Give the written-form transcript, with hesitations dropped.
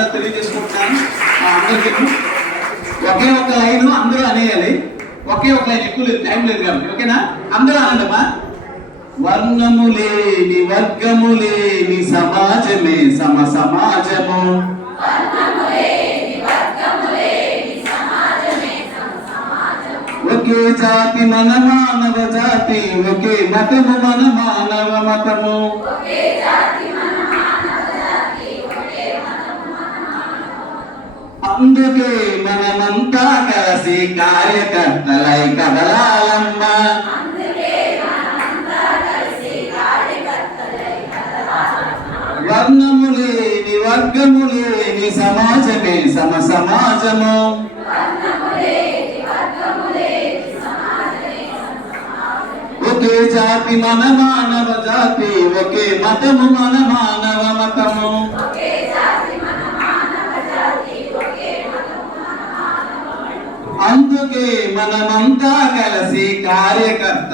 ధన్యవాదాలు తెలియజేసుకుంటున్నాను. అందరికీ ఒకే ఒక లైన్ అందరూ అనేయాలి. ఒకే ఒక లైన్, ఎక్కువ లేదు, టైం లేదు కాబట్టి. ఓకేనా? అందరూ అనండమ్మా. వర్ణము లేని వర్గము లేని సమాజమే సమ సమాజము. ఒకే జాతి మన మానవ జాతి, ఒకే మతము మన మానవ మతము. అందుకే మనమంతా కలిసి కార్యకర్తలై కదలాలమ్మ. వర్ణము లేని వర్గము లేని సమాజమే సమ సమాజము. ఒకే జాతి మన మానవ జాతి, ఒకే మతము మన మానవ మతము. అందుకే మనమంతా కలిసి కార్యకర్త